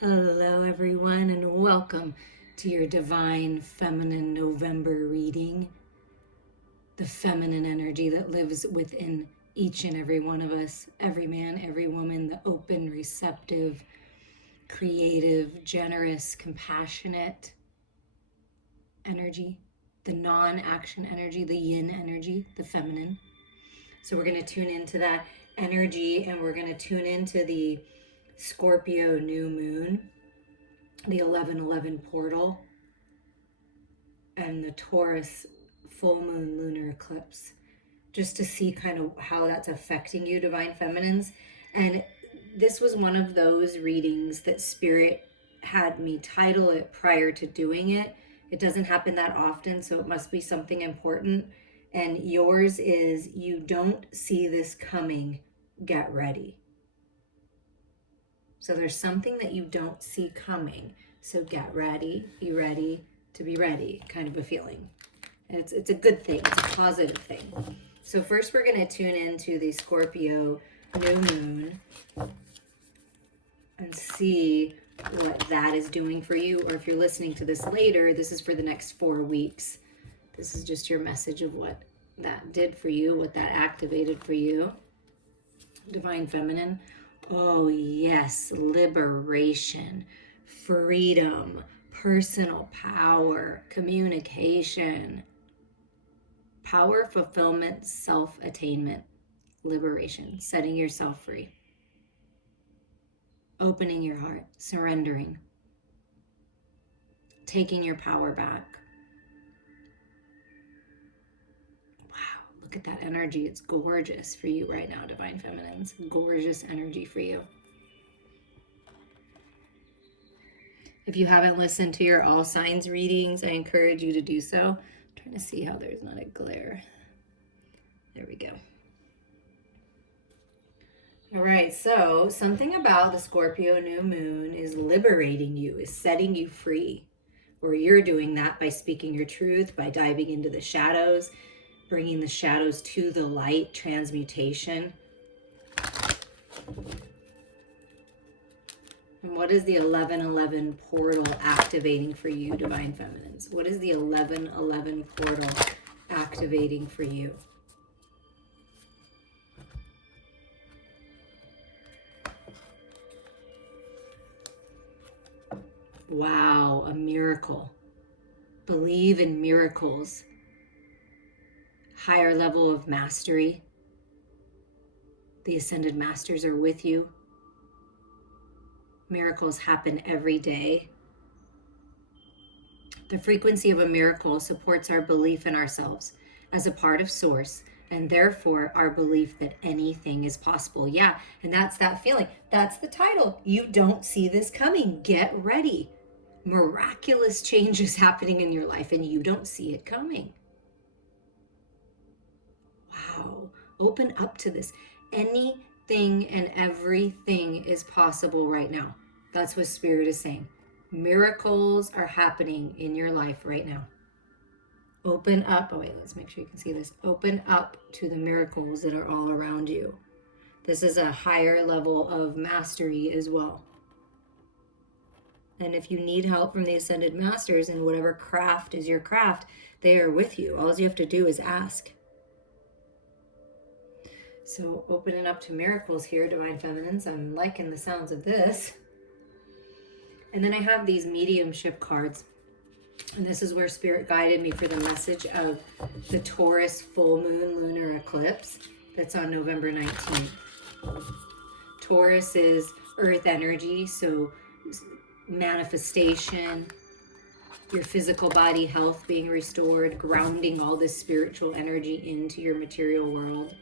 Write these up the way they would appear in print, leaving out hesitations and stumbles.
Hello, everyone, and welcome to your Divine Feminine November reading. The feminine energy that lives within each and every one of us, every man, every woman, the open, receptive, creative, generous, compassionate energy, the non-action energy, the yin energy, the feminine. So we're going to tune into that energy, and we're going to tune into the Scorpio New Moon, the 1111 portal, and the Taurus full moon lunar eclipse, just to see kind of how that's affecting you, Divine Feminines. And this was one of those readings that Spirit had me title it prior to doing it. It doesn't happen that often, so it must be something important. And yours is, you don't see this coming, get ready. So there's something that you don't see coming. So get ready, be ready to be ready, kind of a feeling. And it's a good thing, it's a positive thing. So first we're going to tune into the Scorpio New Moon and see what that is doing for you. Or if you're listening to this later, this is for the next 4 weeks. This is just your message of what that did for you, what that activated for you. Divine Feminine. Oh yes, liberation, freedom, personal power, communication, power, fulfillment, self-attainment, liberation, setting yourself free, opening your heart, surrendering, taking your power back. Look at that energy. It's gorgeous for you right now, Divine Feminines. Gorgeous energy for you. If you haven't listened to your all signs readings, I encourage you to do so. I'm trying to see how there's not a glare. There we go. All right, so something about the Scorpio New Moon is liberating you, is setting you free. Or you're doing that by speaking your truth, by diving into the shadows, bringing the shadows to the light, transmutation. And what is the 1111 portal activating for you, Divine Feminines? What is the 1111 portal activating for you? Wow, a miracle. Believe in miracles. Higher level of mastery. The Ascended Masters are with you. Miracles happen every day. The frequency of a miracle supports our belief in ourselves as a part of Source, and therefore our belief that anything is possible. Yeah, and that's that feeling. That's the title. You don't see this coming. Get ready. Miraculous change is happening in your life, and you don't see it coming. Wow. Open up to this. Anything and everything is possible right now. That's what Spirit is saying. Miracles are happening in your life right now. Open up. Oh, wait, let's make sure you can see this. Open up to the miracles that are all around you. This is a higher level of mastery as well. And if you need help from the Ascended Masters in whatever craft is your craft, they are with you. All you have to do is ask. So opening up to miracles here, Divine Feminines. I'm liking the sounds of this. And then I have these mediumship cards. And this is where Spirit guided me for the message of the Taurus full moon lunar eclipse that's on November 19th. Taurus is earth energy, so manifestation, your physical body health being restored, grounding all this spiritual energy into your material world.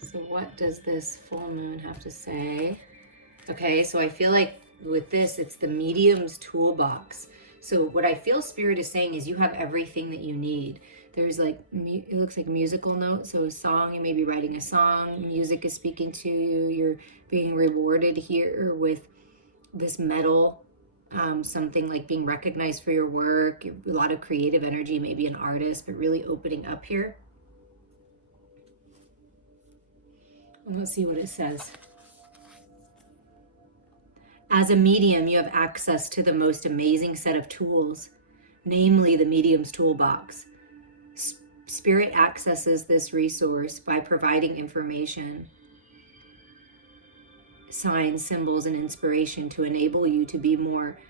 So what does this full moon have to say? Okay, so I feel like with this, it's the medium's toolbox. So what I feel Spirit is saying is you have everything that you need. There's like, it looks like musical notes. So a song, you may be writing a song, music is speaking to you, you're being rewarded here with this medal, something like being recognized for your work, a lot of creative energy, maybe an artist, but really opening up here. And let's see what it says. As a medium, you have access to the most amazing set of tools, namely the medium's toolbox. Spirit accesses this resource by providing information, signs, symbols, and inspiration to enable you to be more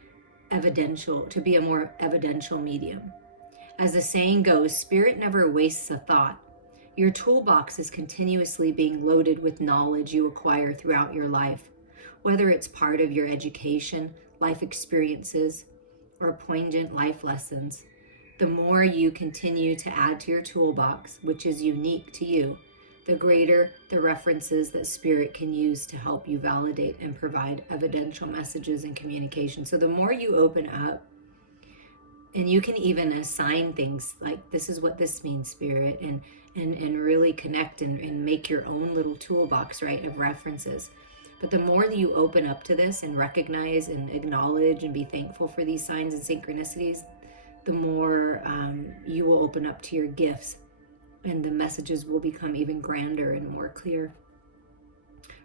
evidential, to be a more evidential medium. As the saying goes, spirit never wastes a thought. Your toolbox is continuously being loaded with knowledge you acquire throughout your life, whether it's part of your education, life experiences, or poignant life lessons. The more you continue to add to your toolbox, which is unique to you, the greater the references that spirit can use to help you validate and provide evidential messages and communication. So the more you open up, and you can even assign things like, this is what this means, spirit, and really connect and make your own little toolbox, right, of references. But the more that you open up to this and recognize and acknowledge and be thankful for these signs and synchronicities, the more you will open up to your gifts, and the messages will become even grander and more clear.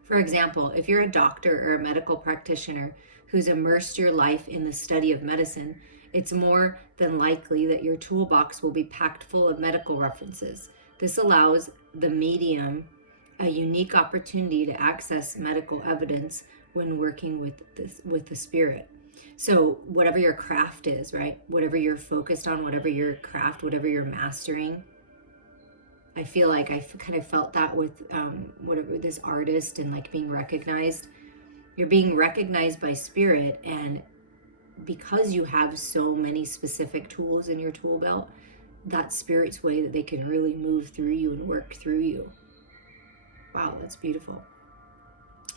For example, if you're a doctor or a medical practitioner who's immersed your life in the study of medicine, it's more than likely that your toolbox will be packed full of medical references. This allows the medium a unique opportunity to access medical evidence when working with the spirit. So whatever your craft is, right? Whatever you're focused on, whatever your craft, whatever you're mastering. I feel like I kind of felt that with whatever this artist and like being recognized. You're being recognized by spirit, and because you have so many specific tools in your tool belt, that's spirit's way that they can really move through you and work through you. Wow, that's beautiful.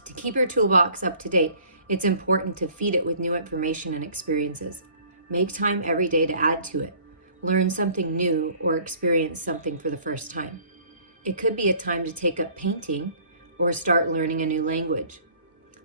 To keep your toolbox up to date, it's important to feed it with new information and experiences. Make time every day to add to it. Learn something new or experience something for the first time. It could be a time to take up painting or start learning a new language.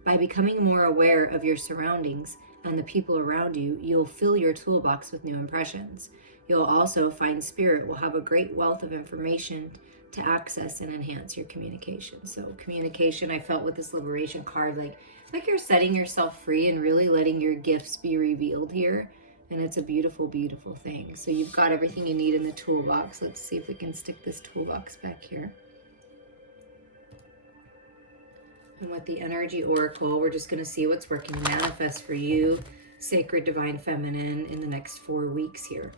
By becoming more aware of your surroundings and the people around you, you'll fill your toolbox with new impressions. You'll also find spirit will have a great wealth of information to access and enhance your communication. So communication, I felt with this liberation card, like you're setting yourself free and really letting your gifts be revealed here. And it's a beautiful, beautiful thing. So you've got everything you need in the toolbox. Let's see if we can stick this toolbox back here. And with the energy oracle, we're just going to see what's working to manifest for you, sacred divine feminine, in the next 4 weeks here.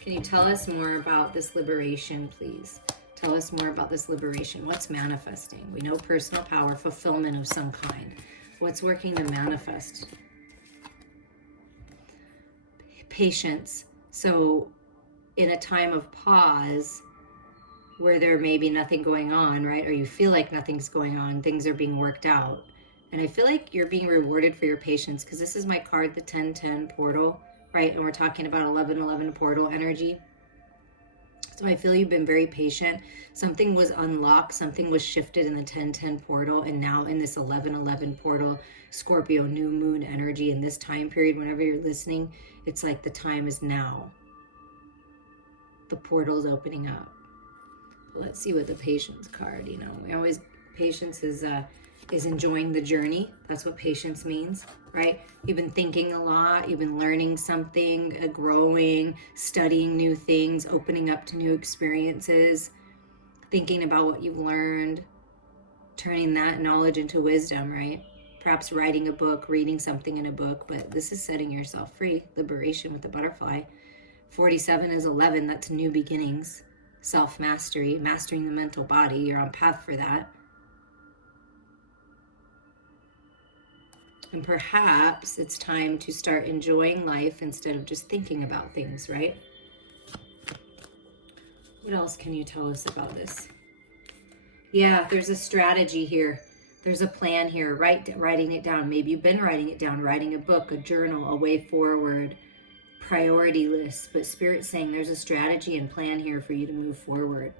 Can you tell us more about this liberation, please? Tell us more about this liberation. What's manifesting? We know personal power, fulfillment of some kind. What's working to manifest? Patience. So in a time of pause, where there may be nothing going on, right? Or you feel like nothing's going on, things are being worked out. And I feel like you're being rewarded for your patience, because this is my card, the 1010 portal, right? And we're talking about 1111 portal energy. So I feel you've been very patient. Something was unlocked, something was shifted in the 1010 portal, and now in this 1111 portal, Scorpio New Moon energy in this time period, whenever you're listening, it's like the time is now. The portal's opening up. Let's see what the patience card, we always, patience is enjoying the journey. That's what patience means, right? You've been thinking a lot, you've been learning something, growing, studying new things, opening up to new experiences, thinking about what you've learned, turning that knowledge into wisdom, right? Perhaps writing a book, reading something in a book, but this is setting yourself free, liberation with the butterfly. 47 is 11, that's new beginnings. Self-mastery, mastering the mental body. You're on path for that. And perhaps it's time to start enjoying life instead of just thinking about things, right? What else can you tell us about this? Yeah, there's a strategy here. There's a plan here, writing it down. Maybe you've been writing it down, writing a book, a journal, a way forward, priority list, but Spirit's saying there's a strategy and plan here for you to move forward.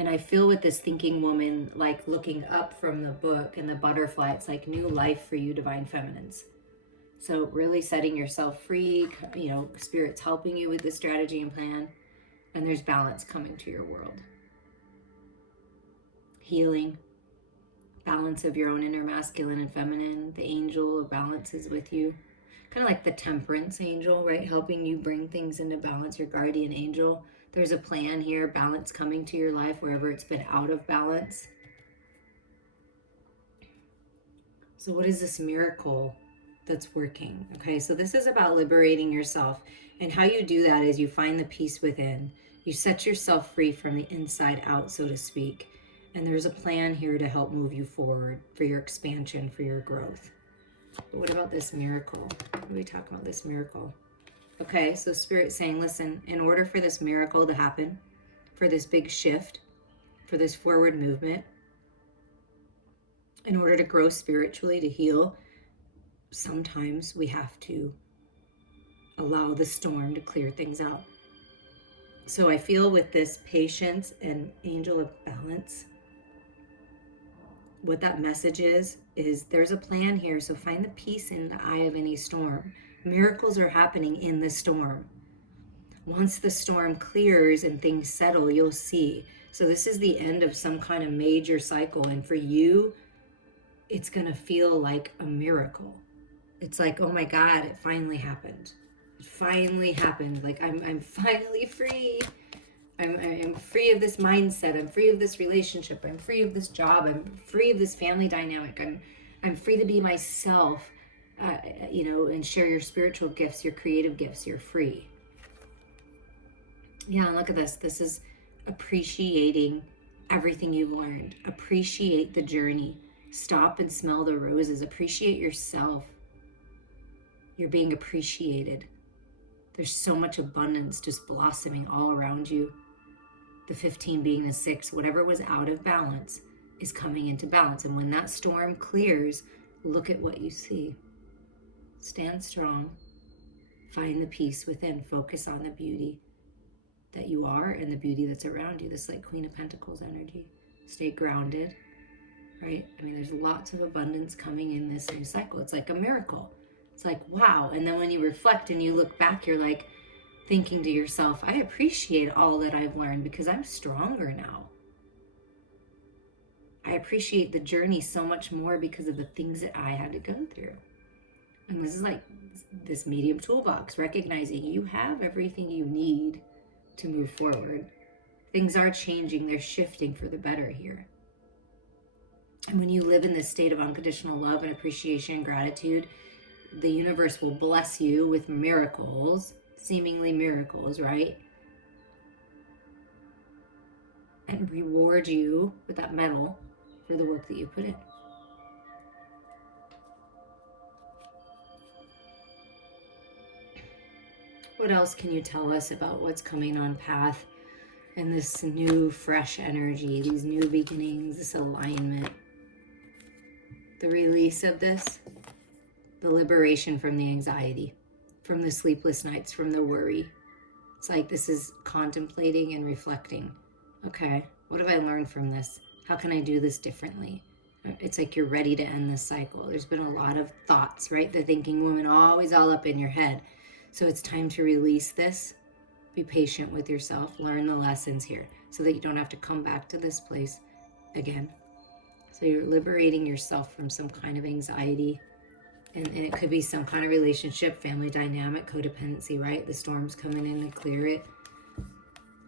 And I feel with this thinking woman, like looking up from the book and the butterfly, it's like new life for you, divine feminines. So really setting yourself free, Spirit's helping you with the strategy and plan, and there's balance coming to your world. Healing. balance of your own inner masculine and feminine. The angel of balance is with you. Kind of like the temperance angel, right? Helping you bring things into balance, your guardian angel. There's a plan here, balance coming to your life wherever it's been out of balance. So what is this miracle that's working? Okay, so this is about liberating yourself. And how you do that is you find the peace within. You set yourself free from the inside out, so to speak. And there's a plan here to help move you forward for your expansion, for your growth. But what about this miracle? What are we talking about, this miracle? Okay, so Spirit's saying, listen, in order for this miracle to happen, for this big shift, for this forward movement, in order to grow spiritually, to heal, sometimes we have to allow the storm to clear things out. So I feel with this patience and angel of balance, what that message is there's a plan here. So find the peace in the eye of any storm. Miracles are happening in the storm. Once the storm clears and things settle, you'll see. So this is the end of some kind of major cycle. And for you, it's going to feel like a miracle. It's like, oh my God, it finally happened. It finally happened. Like I'm finally free. I'm free of this mindset. I'm free of this relationship. I'm free of this job. I'm free of this family dynamic. I'm free to be myself, and share your spiritual gifts, your creative gifts. You're free. Yeah, and look at this. This is appreciating everything you've learned. Appreciate the journey. Stop and smell the roses. Appreciate yourself. You're being appreciated. There's so much abundance just blossoming all around you. The 15 being the 6, whatever was out of balance is coming into balance. And when that storm clears, look at what you see. Stand strong. Find the peace within. Focus on the beauty that you are and the beauty that's around you. This like Queen of Pentacles energy. Stay grounded, right? I mean, there's lots of abundance coming in this new cycle. It's like a miracle. It's like, wow. And then when you reflect and you look back, you're like thinking to yourself, I appreciate all that I've learned because I'm stronger now. I appreciate the journey so much more because of the things that I had to go through. And this is like this medium toolbox, recognizing you have everything you need to move forward. Things are changing. They're shifting for the better here. And when you live in this state of unconditional love and appreciation and gratitude, the universe will bless you with miracles, seemingly miracles, right? And reward you with that medal for the work that you put in. What else can you tell us about what's coming on path and this new, fresh energy, these new beginnings, this alignment? The release of this, the liberation from the anxiety, from the sleepless nights, from the worry. It's like this is contemplating and reflecting. Okay, what have I learned from this? How can I do this differently? It's like you're ready to end this cycle. There's been a lot of thoughts, right? The thinking woman always all up in your head. So it's time to release this. Be patient with yourself. Learn the lessons here so that you don't have to come back to this place again. So you're liberating yourself from some kind of anxiety. And it could be some kind of relationship, family dynamic, codependency, right? The storm's coming in to clear it.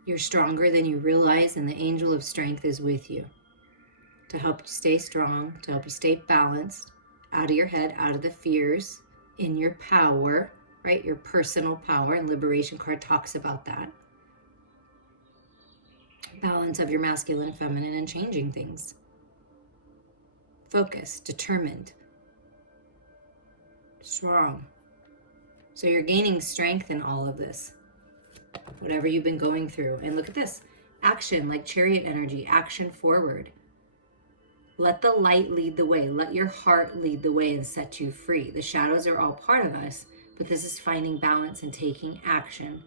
You're stronger than you realize, and the angel of strength is with you to help you stay strong, to help you stay balanced, out of your head, out of the fears, in your power, right? Your personal power, and Liberation card talks about that. Balance of your masculine and feminine and changing things. Focused, determined, strong. So you're gaining strength in all of this, whatever you've been going through. And look at this, action, like chariot energy, action forward. Let the light lead the way. Let your heart lead the way and set you free. The shadows are all part of us, but this is finding balance and taking action.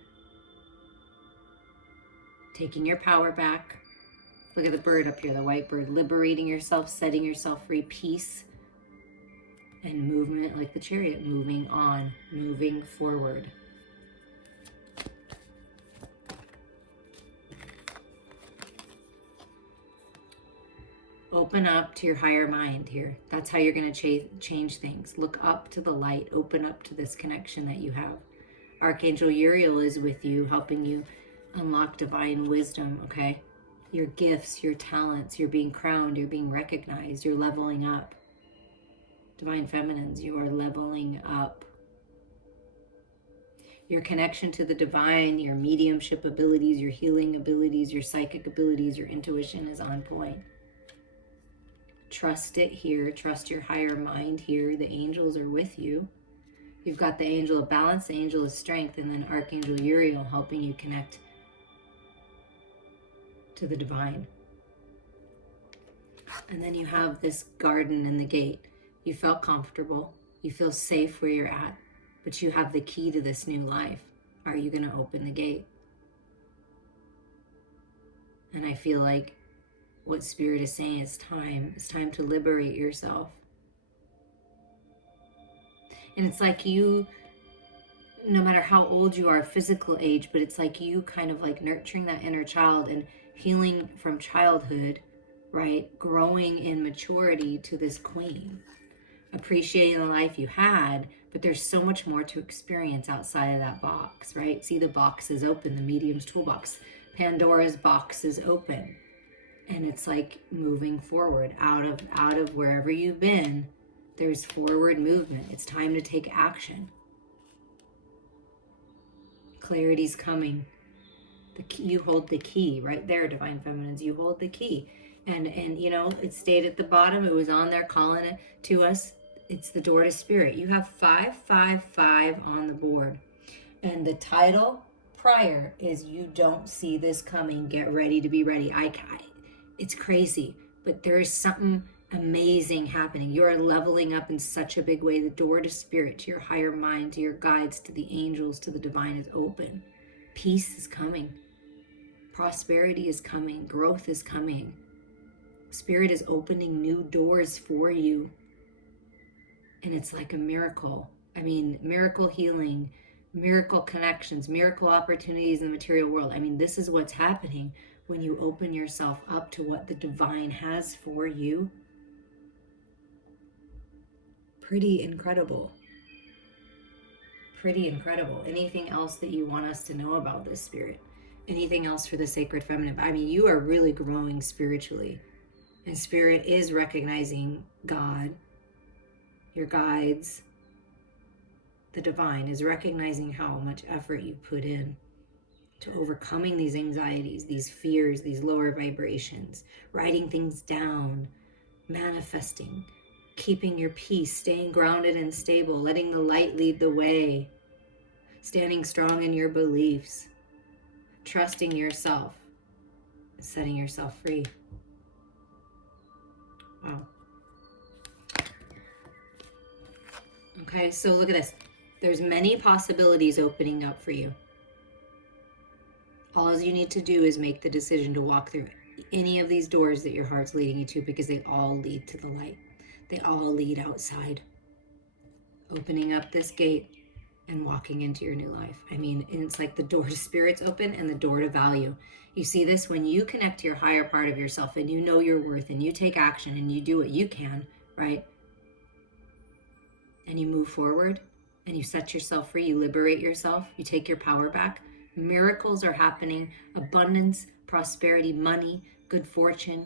Taking your power back. Look at the bird up here, the white bird. Liberating yourself, setting yourself free, peace and movement like the chariot, moving on, moving forward. Open up to your higher mind here. That's how you're going to change things. Look up to the light. Open up to this connection that you have. Archangel Uriel is with you, helping you unlock divine wisdom, okay? Your gifts, your talents, you're being crowned, you're being recognized, you're leveling up. Divine Feminines, you are leveling up. Your connection to the divine, your mediumship abilities, your healing abilities, your psychic abilities, your intuition is on point. Trust it here. Trust your higher mind here. The angels are with you. You've got the angel of balance, the angel of strength, and then Archangel Uriel helping you connect to the divine. And then you have this garden and the gate. You felt comfortable. You feel safe where you're at, but you have the key to this new life. Are you going to open the gate? And I feel like what Spirit is saying is time. It's time to liberate yourself. And it's like you, no matter how old you are, physical age, but it's like you kind of like nurturing that inner child and healing from childhood, right? Growing in maturity to this queen. Appreciating the life you had, but there's so much more to experience outside of that box, right? See, the box is open, the medium's toolbox. Pandora's box is open. And it's like moving forward out of wherever you've been. There's forward movement. It's time to take action. Clarity's coming. The key, you hold the key right there, Divine Feminines. You hold the key. And you know, it stayed at the bottom. It was on there calling it to us. It's the door to Spirit. You have 555 on the board. And the title prior is You Don't See This Coming. Get ready to be ready. It's crazy, but there is something amazing happening. You are leveling up in such a big way. The door to Spirit, to your higher mind, to your guides, to the angels, to the divine is open. Peace is coming. Prosperity is coming. Growth is coming. Spirit is opening new doors for you. And it's like a miracle. I mean, miracle healing, miracle connections, miracle opportunities in the material world. I mean, this is what's happening when you open yourself up to what the divine has for you. Pretty incredible. Pretty incredible. Anything else that you want us to know about this, Spirit? Anything else for the Sacred Feminine? I mean, you are really growing spiritually. And Spirit is recognizing God, your guides. The divine is recognizing how much effort you put in to overcoming these anxieties, these fears, these lower vibrations, writing things down, manifesting, keeping your peace, staying grounded and stable, letting the light lead the way, standing strong in your beliefs, trusting yourself, setting yourself free. Wow. Okay, so look at this. There's many possibilities opening up for you. All you need to do is make the decision to walk through any of these doors that your heart's leading you to, because they all lead to the light. They all lead outside. Opening up this gate and walking into your new life. I mean, it's like the door to Spirit's open and the door to value. You see this when you connect to your higher part of yourself and you know your worth and you take action and you do what you can, right? And you move forward and you set yourself free, you liberate yourself, you take your power back. Miracles are happening, abundance, prosperity, money, good fortune,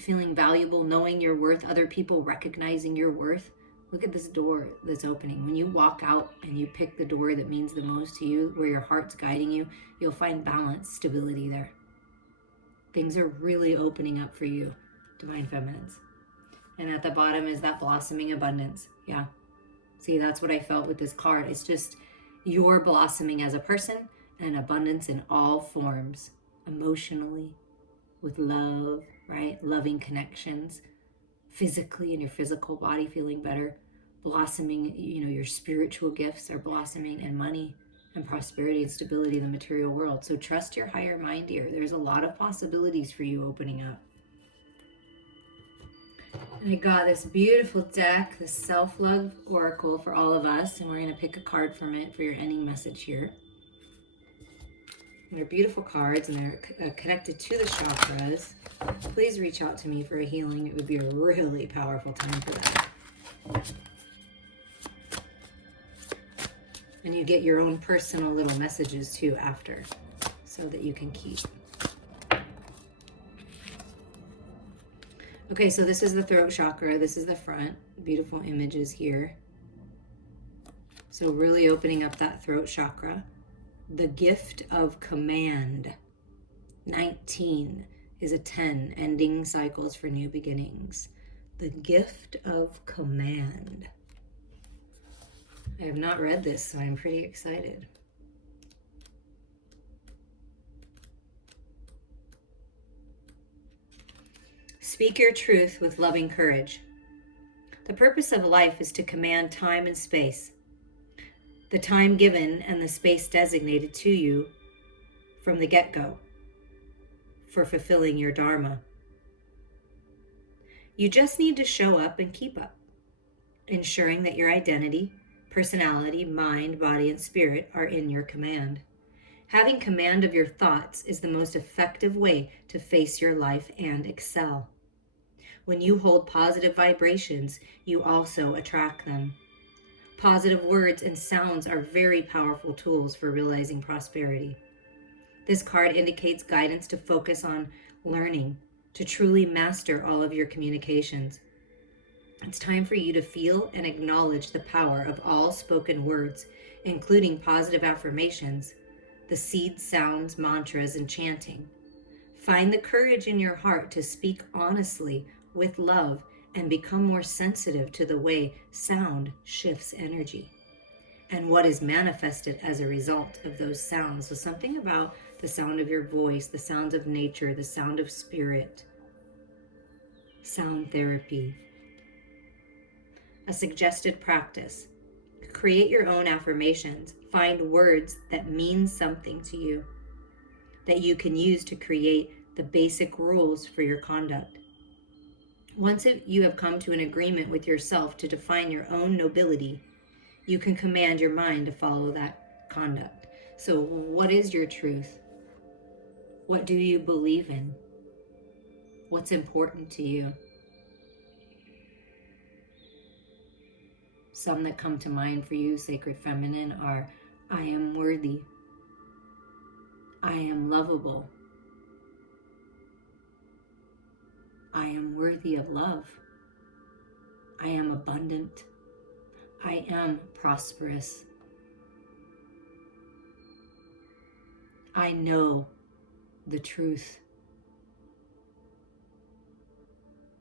feeling valuable, knowing your worth, other people recognizing your worth. Look at this door that's opening. When you walk out and you pick the door that means the most to you, where your heart's guiding you, you'll find balance, stability there. Things are really opening up for you, Divine Feminines. And at the bottom is that blossoming abundance. Yeah. See, that's what I felt with this card. It's just you're blossoming as a person and abundance in all forms, emotionally, with love, right? Loving connections, physically in your physical body, feeling better, blossoming, your spiritual gifts are blossoming, and money and prosperity and stability in the material world. So trust your higher mind here. There's a lot of possibilities for you opening up. And I got this beautiful deck, the Self-Love Oracle for all of us, and we're going to pick a card from it for your ending message here. They're beautiful cards, and they're connected to the chakras. Please reach out to me for a healing. It would be a really powerful time for that. And you get your own personal little messages too after, so that you can keep. Okay, so this is the throat chakra. This is the front. Beautiful images here. So really opening up that throat chakra. The gift of command. 19 is a 10, ending cycles for new beginnings. The gift of command. I have not read this, so I'm pretty excited. Speak your truth with loving courage. The purpose of life is to command time and space. The time given and the space designated to you from the get-go for fulfilling your dharma. You just need to show up and keep up, ensuring that your identity, personality, mind, body, and spirit are in your command. Having command of your thoughts is the most effective way to face your life and excel. When you hold positive vibrations, you also attract them. Positive words and sounds are very powerful tools for realizing prosperity. This card indicates guidance to focus on learning, to truly master all of your communications. It's time for you to feel and acknowledge the power of all spoken words, including positive affirmations, the seed sounds, mantras, and chanting. Find the courage in your heart to speak honestly, with love, and become more sensitive to the way sound shifts energy and what is manifested as a result of those sounds. So something about the sound of your voice, the sounds of nature, the sound of spirit, sound therapy. A suggested practice. Create your own affirmations. Find words that mean something to you, that you can use to create the basic rules for your conduct. Once you have come to an agreement with yourself to define your own nobility, you can command your mind to follow that conduct. So what is your truth? What do you believe in? What's important to you? Some that come to mind for you, Sacred Feminine, are I am worthy. I am lovable. I am worthy of love. I am abundant. I am prosperous. I know the truth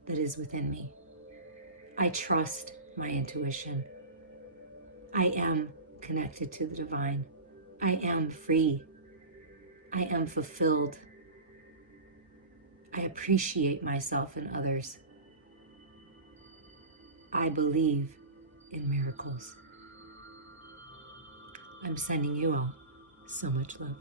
that is within me. I trust my intuition. I am connected to the divine. I am free. I am fulfilled. I appreciate myself and others. I believe in miracles. I'm sending you all so much love.